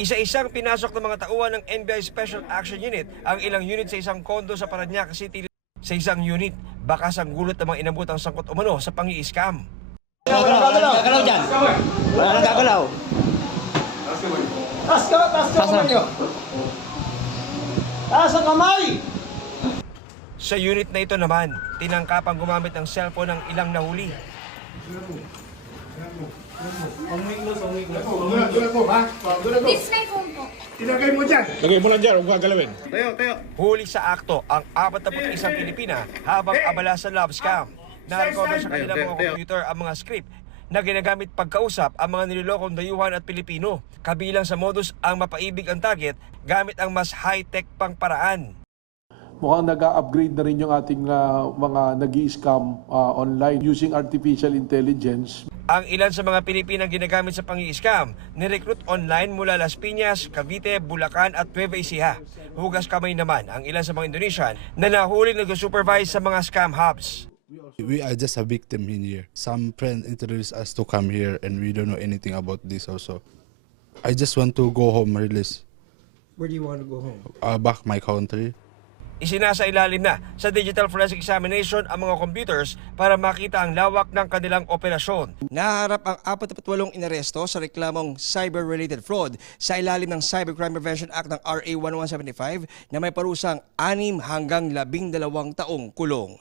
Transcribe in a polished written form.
Isa-isang pinasok ng mga tauhan ng NBI Special Action Unit ang ilang unit sa isang kondo sa Parañaque City. Sa isang unit, bakas ang gulot ng mga inabutang sangkot umano sa pangi-scam. Gagalaw dyan. Wala nang gagalaw. Taas kamay nyo. Taas ang kamay! Sa unit na ito naman, tinangkapang gumamit ng cellphone ng ilang nahuli. This na yung phone po. Ilagay mo dyan. Lagay mo lang dyan, huwag gagalawin. Huli sa akto ang 41 Pilipina habang abala sa love scam. Na-recover sa kanilang mga computer ang mga script na ginagamit pagkausap ang mga nilolokong dayuhan at Pilipino. Kabilang sa modus ang mapaibig ang target gamit ang mas high-tech pang paraan. Mukhang nag-upgrade na rin yung ating mga nag-i-scam online using artificial intelligence. Ang ilan sa mga Pilipinang ginagamit sa pangi-scam, nirecruit online mula Las Piñas, Cavite, Bulacan at Nueva Ecija. Hugas kamay naman ang ilan sa mga Indonesian na nahuli nag-supervise sa mga scam hubs. We are just a victim in here. Some friend introduced us to come here and we don't know anything about this also. I just want to go home, release. Where do you want to go home? Back my country. Isinasailalim na sa digital forensic examination ang mga computers para makita ang lawak ng kanilang operasyon. Naharap ang 48 inaresto sa reklamong cyber-related fraud sa ilalim ng Cybercrime Prevention Act ng RA 1175 na may parusang 6 hanggang 12 taong kulong.